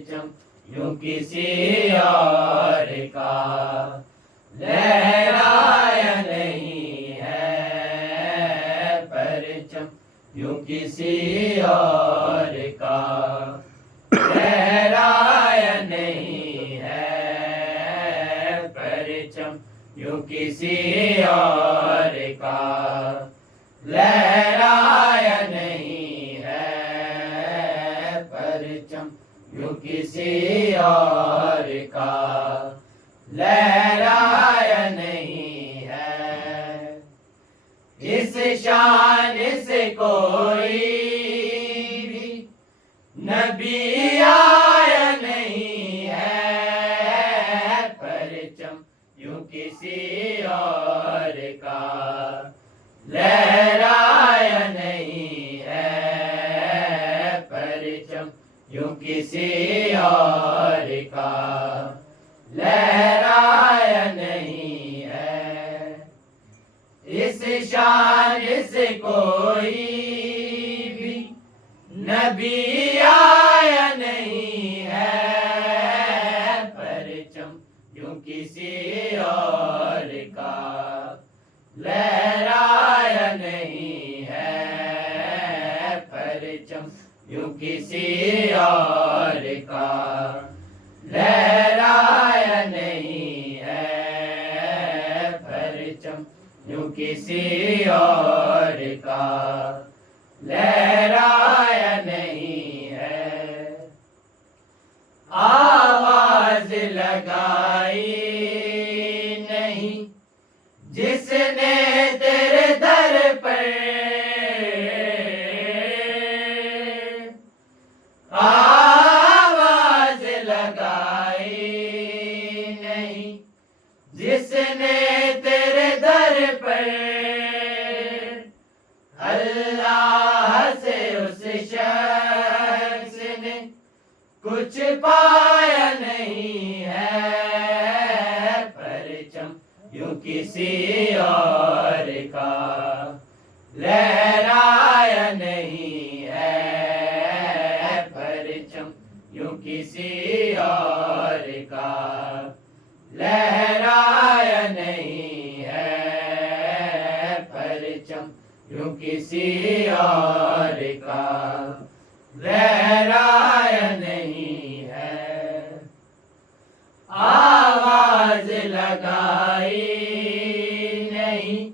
پرچم یوں کسی اور کا لہرایا نہیں ہے، پرچم یوں کسی اور کا لہرایا نہیں ہے، پرچم یوں کسی اور کا لہرایا نہیں ہے، پرچم یوں کسی اور کا لہرایا نہیں ہے۔ اس شان سے کوئی بھی نبی آیا نہیں ہے، پرچم یوں کسی اور کا لہرایا نہیں ہے، پرچم یوں کسی اور کا لہرایا نہیں ہے۔ اس شان سے کوئی بھی نبی آیا نہیں ہے، پرچم یوں کسی اور کا لہرایا نہیں ہے، پرچم یوں کسی اور کا لہرایا نہیں ہے، پرچم یوں کسی اور کا لہرایا نہیں ہے۔ آواز لگائی نہیں جس نے تیرے در پر، آواز لگائی نہیں جس نے تیرے در پر، اللہ سے اس شخص نے کچھ پایا نہیں ہے، پرچم یوں کسی اور کا لہرایا نہیں ہے، پرچم یوں کسی اور کا لہرایا نہیں ہے، پرچم یوں کسی اور کا لہرایا نہیں ہے۔ آواز لگائی نہیں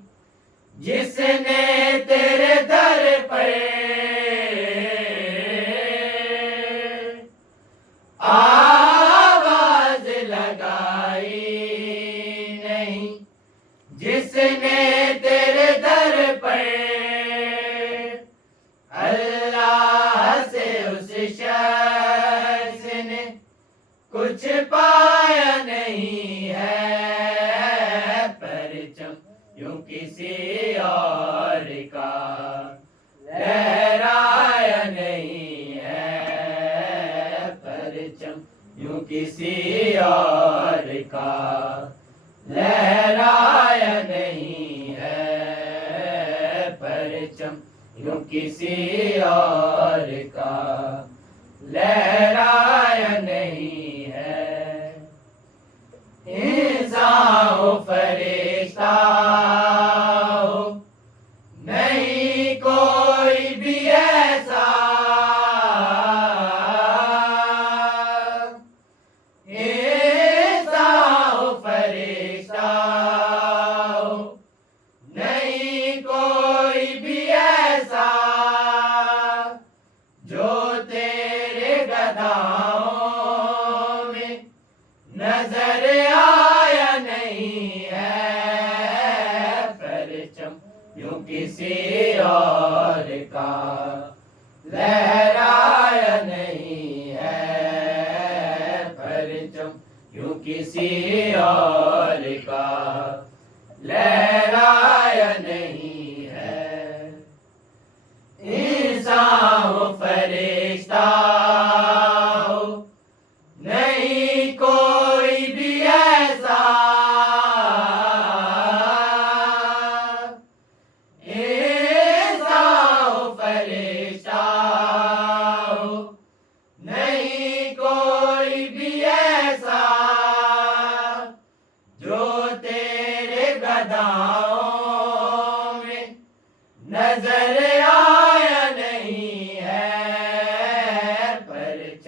جس نے تیرے در پر، آواز لگائی نہیں جس نے تیرے در پر، اللہ سے اس شخص نے کچھ پایا نہیں ہے، پرچم یوں کسی اور کا لہرایا نہیں ہے، پرچم یوں کسی اور کا لہرایا نہیں ہے، پرچم یوں کسی اور کا لہرایا نہیں ہے۔ انسان ہو فرشتہ ہو نہیں کوئی بھی ایسا، انسان ہو فرشتہ ہو نہیں کوئی بھی ایسا، جو تیرے گداؤں میں نظر آیا نہیں ہے، پرچم یوں کسی اور کا لہرایا نہیں ہے، پرچم یوں کسی اور کا لہرایا نہیں ہے۔ انسان ہو فرشتہ ہو نہیں کوئی بھی ایسا، انسان ہو فرشتہ ہو نہیں کوئی